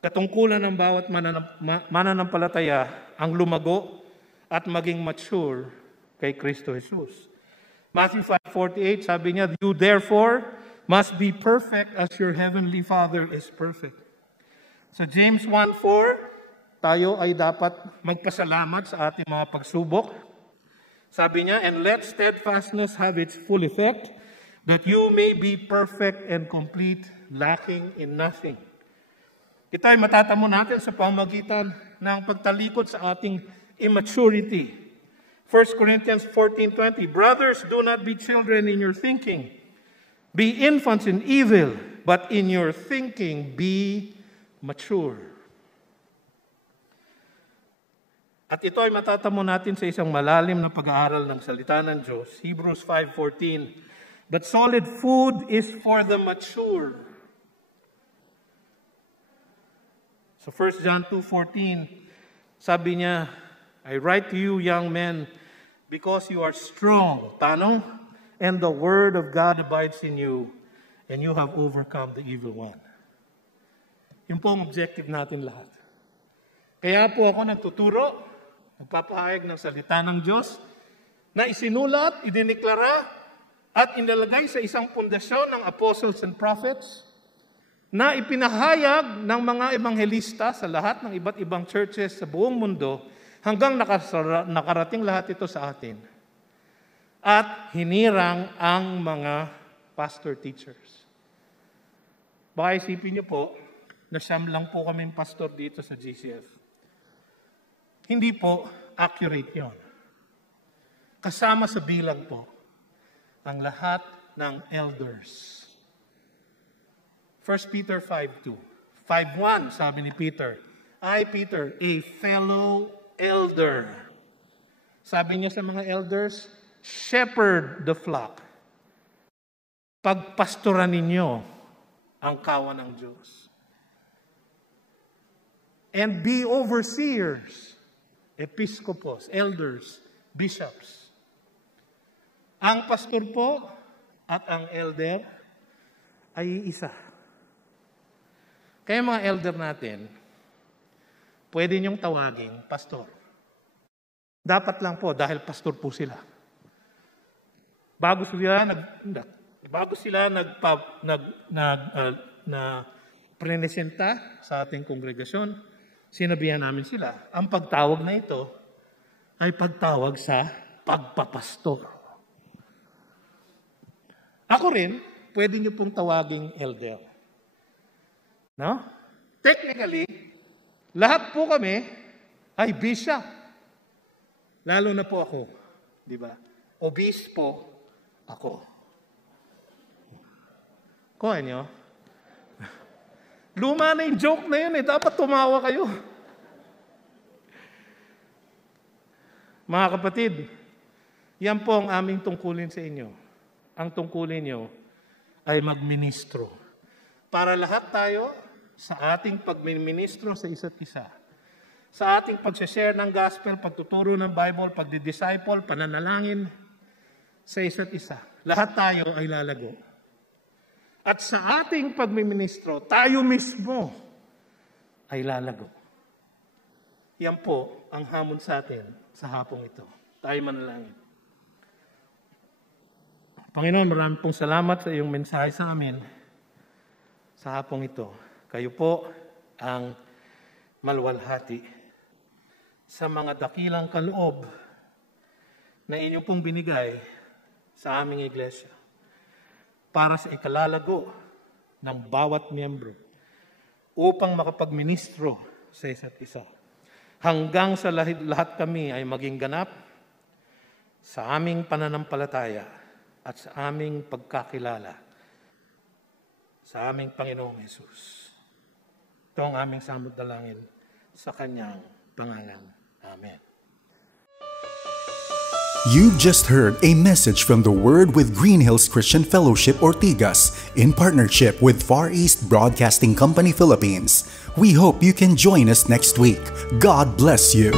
Katungkulan ng bawat mananampalataya ang lumago at maging mature kay Kristo Jesus. Matthew 5:48, sabi niya, You therefore must be perfect as your heavenly Father is perfect. Sa James 1:4, tayo ay dapat magpasalamat sa ating mga pagsubok. Sabi niya, And let steadfastness have its full effect, that you may be perfect and complete, lacking in nothing. Ito ay matatamo natin sa pamamagitan ng pagtalikod sa ating immaturity. 1 Corinthians 14:20, Brothers, do not be children in your thinking. Be infants in evil, but in your thinking be mature. At ito ay matatamo natin sa isang malalim na pag-aaral ng salita ng Diyos. Hebrews 5:14, But solid food is for the mature. So 1 John 2:14, sabi niya, I write to you, young men, because you are strong, tanong, and the word of God abides in you, and you have overcome the evil one. Yun po ang objective natin lahat. Kaya po ako nagtuturo, nagpapahayag ng salita ng Diyos, na isinulat, idiniklara, at inilagay sa isang pundasyon ng apostles and prophets, na ipinahayag ng mga ebanghelista sa lahat ng iba't ibang churches sa buong mundo, hanggang nakarating lahat ito sa atin. At hinirang ang mga pastor teachers. Baka isipin niyo po, na siyam lang po kaming pastor dito sa GCF. Hindi po accurate yon. Kasama sa bilang po ang lahat ng elders. 1 Peter 5:2. 5:1, sabi ni Peter, I, Peter, a fellow elder. Sabi niya sa mga elders, shepherd the flock. Pagpastoran ninyo ang kawan ng Diyos. And be overseers, episkopos, elders, bishops. Ang pastor po at ang elder ay isa. Kaya mga elder natin, pwede niyong tawagin pastor. Dapat lang po dahil pastor po sila. Bago sila presenta sa ating kongregasyon, sinabihan namin sila, ang pagtawag na ito ay pagtawag sa pagpapastor. Ako rin, pwede niyo pong tawaging elder. No? Technically, lahat po kami ay bishop. Lalo na po ako. Di ba? Obispo ako. Kuha niyo? Luma na yung joke na yun eh. Dapat tumawa kayo. Mga kapatid, yan po ang aming tungkulin sa inyo. Ang tungkulin nyo ay magministro. Para lahat tayo sa ating pagministro sa isa't isa. Sa ating pag-share ng gospel, pagtuturo ng Bible, pagdi-disciple, pananalangin sa isa't isa. Lahat tayo ay lalago. At sa ating pagmiministro, tayo mismo ay lalago. Yan po ang hamon sa atin sa hapong ito. Tayo manalangin. Panginoon, maraming pong salamat sa iyong mensahe sa amin sa hapong ito. Kayo po ang maluwalhati sa mga dakilang kaloob na inyong pong binigay sa aming iglesia para sa ikalalago ng bawat miyembro upang makapagministro sa isa't isa. Hanggang sa lahat kami ay maging ganap sa aming pananampalataya at sa aming pagkakilala sa aming Panginoong Hesus. Ito ang aming samot dalangin sa Kanyang pangalan. Amen. You've just heard a message from the Word with Green Hills Christian Fellowship Ortigas in partnership with Far East Broadcasting Company Philippines. We hope you can join us next week. God bless you.